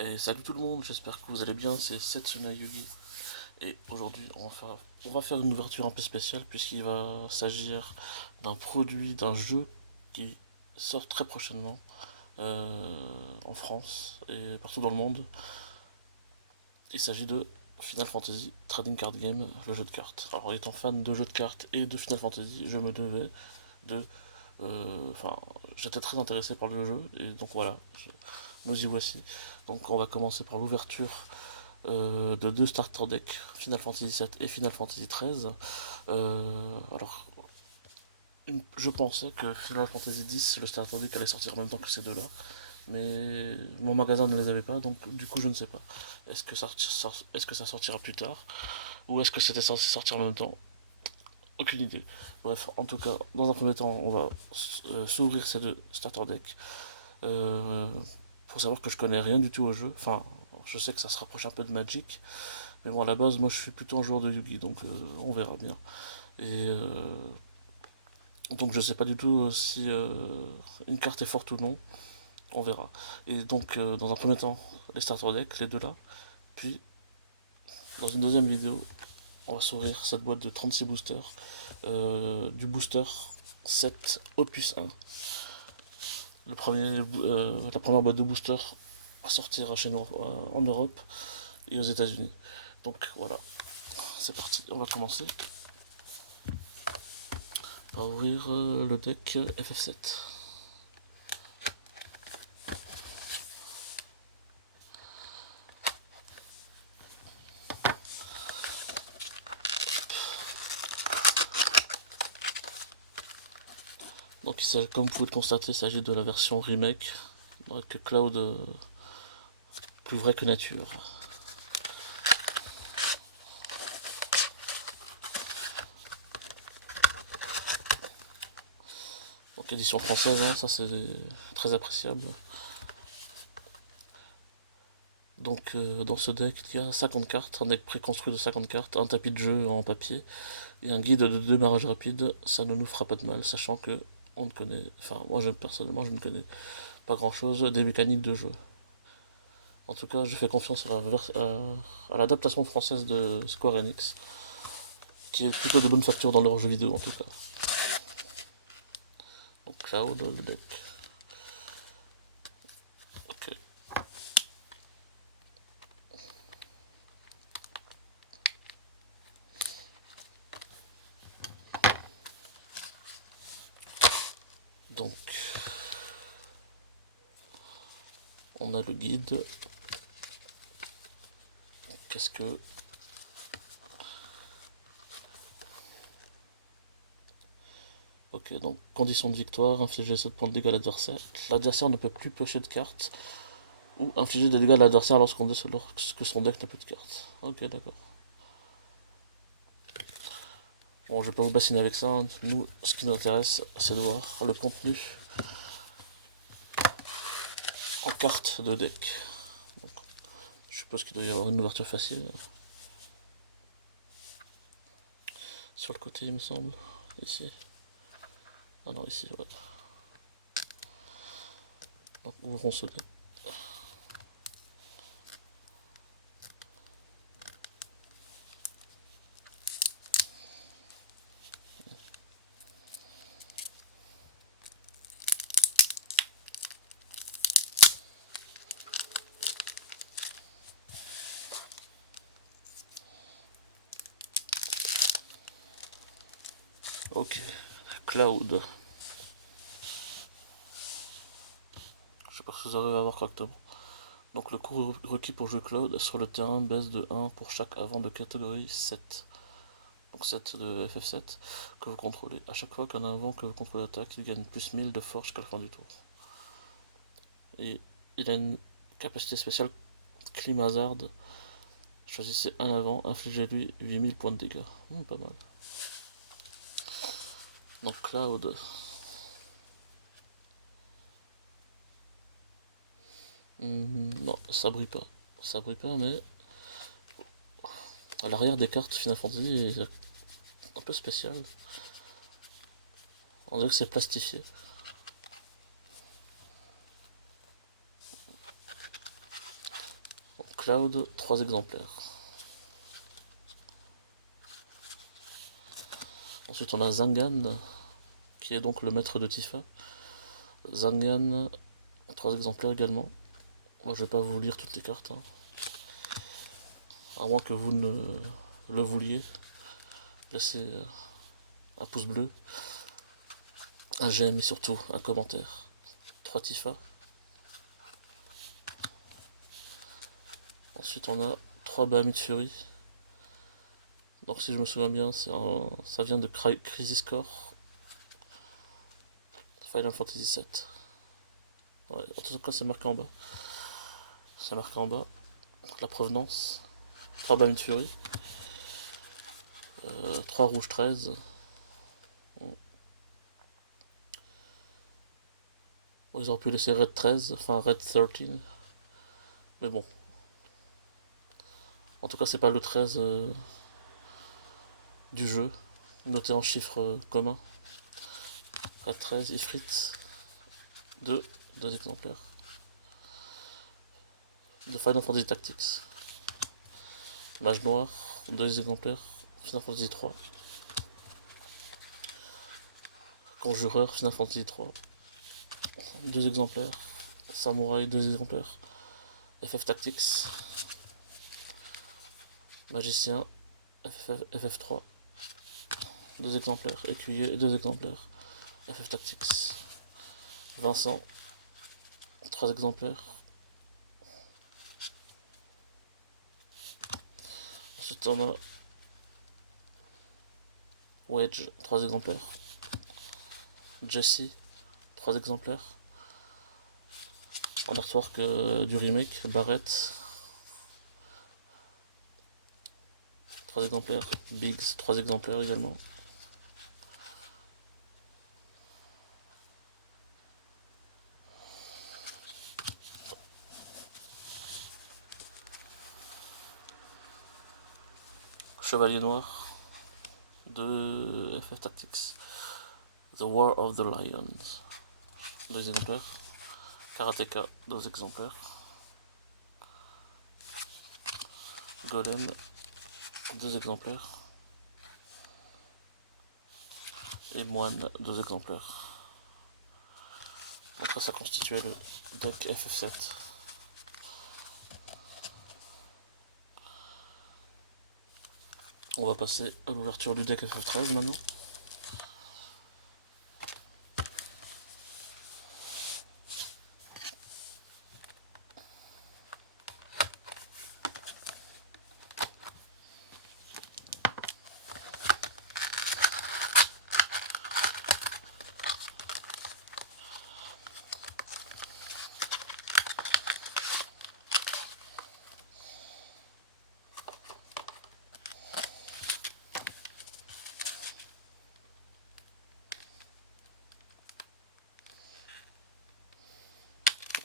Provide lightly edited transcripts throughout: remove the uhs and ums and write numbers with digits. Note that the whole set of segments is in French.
Et salut tout le monde, j'espère que vous allez bien, c'est Setsuna Yugi. Et aujourd'hui, on va faire une ouverture un peu spéciale puisqu'il va s'agir d'un produit, d'un jeu qui sort très prochainement en France et partout dans le monde. Il s'agit de Final Fantasy Trading Card Game, le jeu de cartes. Alors étant fan de jeux de cartes et de Final Fantasy, je me devais de... Enfin, j'étais très intéressé par le jeu et donc voilà, nous y voici. Donc on va commencer par l'ouverture de deux starter decks, Final Fantasy VII et Final Fantasy XIII. Alors, je pensais que Final Fantasy X, le starter deck allait sortir en même temps que ces deux-là, mais mon magasin ne les avait pas, donc du coup je ne sais pas. Est-ce que ça sortira plus tard, ou est-ce que c'était censé sortir en même temps? Aucune idée. Bref, en tout cas, dans un premier temps, on va s'ouvrir ces deux starter decks. Euh, faut savoir que je connais rien du tout au jeu. Enfin, je sais que ça se rapproche un peu de Magic, mais bon, à la base, moi je suis plutôt un joueur de Yugi, donc on verra bien. Et donc je sais pas du tout si une carte est forte ou non, on verra. Et donc dans un premier temps, les starter decks, les deux là. Puis dans une deuxième vidéo, on va s'ouvrir cette boîte de 36 boosters, du booster 7 Opus 1. La première boîte de boosters à sortir chez nous en Europe et aux États-Unis. Donc voilà, c'est parti, on va commencer par ouvrir le deck FF7. Donc comme vous pouvez le constater, il s'agit de la version remake, avec Cloud plus vrai que nature. Donc édition française, hein, ça c'est très appréciable. Donc dans ce deck, il y a 50 cartes, un deck préconstruit de 50 cartes, un tapis de jeu en papier et un guide de démarrage rapide. Ça ne nous fera pas de mal, sachant que on ne connaît, enfin moi personnellement je ne connais pas grand chose des mécaniques de jeu. En tout cas, je fais confiance à l'adaptation française de Square Enix, qui est plutôt de bonne facture dans leurs jeux vidéo en tout cas. Donc Cloud, le deck. Ok. Donc, on a le guide. Qu'est-ce que... Ok, donc condition de victoire, infliger 7 points de dégâts à l'adversaire. L'adversaire ne peut plus piocher de cartes ou infliger des dégâts à l'adversaire lorsque son deck n'a plus de cartes. Ok, d'accord. Bon, je vais pas vous bassiner avec ça. Hein. Nous, ce qui nous intéresse, c'est de voir le contenu en cartes de deck. Donc, je suppose qu'il doit y avoir une ouverture facile. Sur le côté, il me semble. Ici. Ah non, ici, voilà. Donc, ouvrons ce deck. Ok, Cloud. Je sais pas si vous arrivez à voir correctement. Donc le coût requis pour jouer Cloud sur le terrain baisse de 1 pour chaque avant de catégorie 7. Donc 7 de FF7 que vous contrôlez. A chaque fois qu'un avant que vous contrôlez attaque, il gagne plus 1000 de force jusqu'à la fin du tour. Et il a une capacité spéciale Clim Hazard. Choisissez un avant, infligez-lui 8000 points de dégâts. Pas mal. Donc Cloud. Non, ça brille pas. Ça brille pas, mais à l'arrière des cartes Final Fantasy est un peu spécial. On dirait que c'est plastifié. Cloud, 3 exemplaires. Ensuite on a Zangan, qui est donc le maître de Tifa. Zangan, 3 exemplaires également. Moi je vais pas vous lire toutes les cartes, hein. À moins que vous ne le vouliez. Laissez un pouce bleu, un j'aime et surtout un commentaire. 3 Tifa. Ensuite on a 3 Bahamut Fury. Donc si je me souviens bien, ça vient de Crisis Core. Final Fantasy VII. Ouais, en tout cas c'est marqué en bas. C'est marqué en bas. La provenance. 3 Bahamut Fury. 3 Rouge 13. Ils auraient pu laisser Red 13, enfin Red 13. Mais bon. En tout cas c'est pas le 13 du jeu. Noté en chiffres communs. Red 13, Ifrit. 2 exemplaires. De Final Fantasy Tactics. Mage Noir, 2 exemplaires. Final Fantasy 3. Conjureur, Final Fantasy 3. 2 exemplaires. Samouraï, 2 exemplaires. FF Tactics. Magicien, FF3. 2 exemplaires. Écuyer, 2 exemplaires. FF Tactics. Vincent, 3 exemplaires. Ensuite on a Wedge, 3 exemplaires. Jesse, 3 exemplaires. En artwork du remake, Barrett, 3 exemplaires. Biggs, 3 exemplaires également. Chevalier Noir, de FF Tactics. The War of the Lions, 2 exemplaires. Karateka, 2 exemplaires. Golem, 2 exemplaires. Et Moine, 2 exemplaires. Donc ça constituait le deck FF7. On va passer à l'ouverture du deck FF13 maintenant.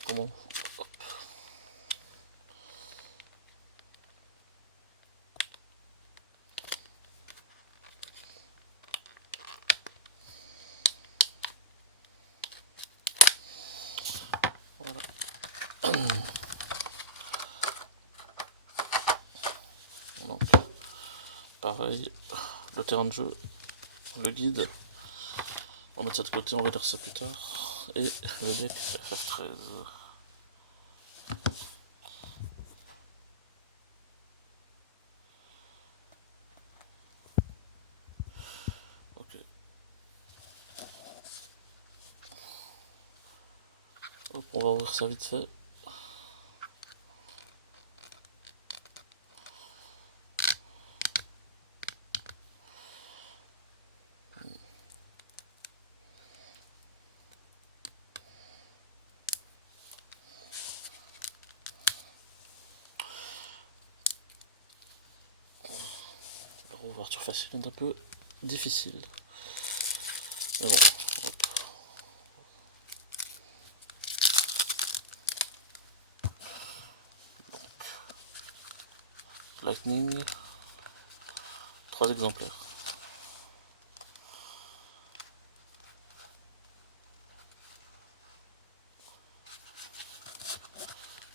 Comment? Donc, pareil, le terrain de jeu, le guide. On va mettre ça de côté, on va lire ça plus tard. Et le deck FF13. Ok. Hop, on va ouvrir ça vite fait. Ouverture facile est un peu difficile. Mais bon. Lightning. 3 exemplaires.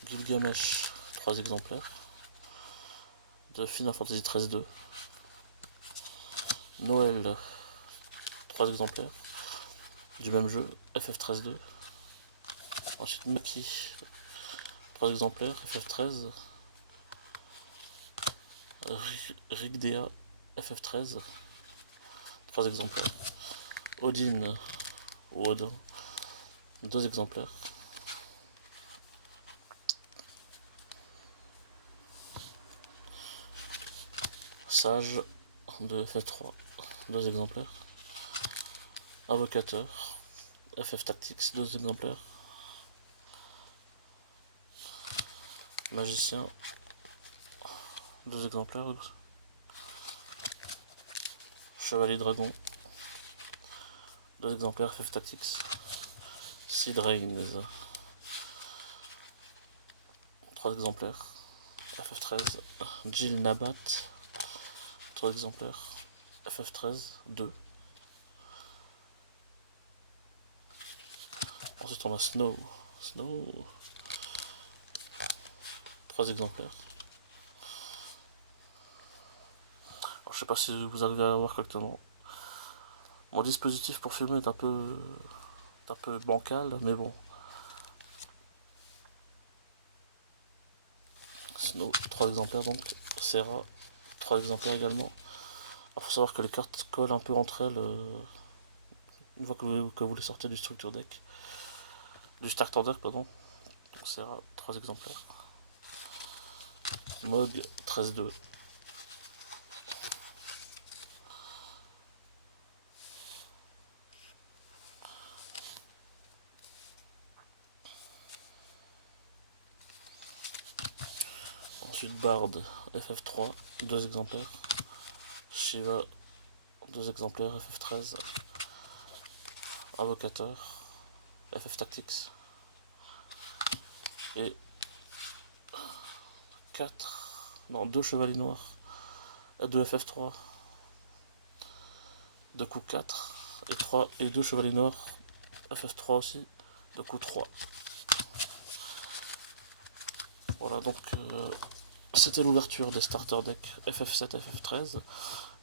Gilgamesh. 3 exemplaires. De Final Fantasy XIII-2. Noël, 3 exemplaires. Du même jeu, FF13-2. Ensuite Maki, 3 exemplaires, FF13. Rigdea, FF13, 3 exemplaires. Odin, ou Odin, 2 exemplaires. Sage de FF3, 2 exemplaires. Invocateur, FF Tactics, 2 exemplaires. Magicien, 2 exemplaires. Chevalier Dragon, 2 exemplaires, FF Tactics. Sid Reigns, 3 exemplaires, FF13. Jill Nabat, 3 exemplaires, FF13, 2. Ensuite on a Snow, 3 exemplaires. Alors, je sais pas si vous arrivez à voir correctement. Mon dispositif pour filmer est un peu bancal, mais bon. Snow, 3 exemplaires donc. Serra, 3 exemplaires également. Il faut savoir que les cartes collent un peu entre elles une fois que vous les sortez du structure deck. Du starter deck, pardon. Donc Serra, 3 exemplaires. Mog, 13-2. Ensuite Bard, FF3, 2 exemplaires. Shiva, 2 exemplaires, FF13. Invocateur, FF Tactics. Et 2 chevaliers noirs. 2 FF3. De coup 4. Et 2 chevaliers noirs. FF3 aussi. De coup 3. Voilà, donc c'était l'ouverture des starter decks FF7, FF13.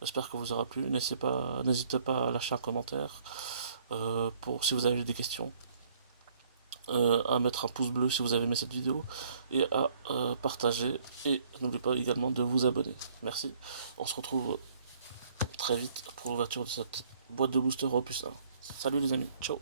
J'espère que vous aura plu. N'hésitez pas à lâcher un commentaire si vous avez des questions. À mettre un pouce bleu si vous avez aimé cette vidéo. Et à partager. Et n'oubliez pas également de vous abonner. Merci. On se retrouve très vite pour l'ouverture de cette boîte de booster opus 1. Salut les amis. Ciao.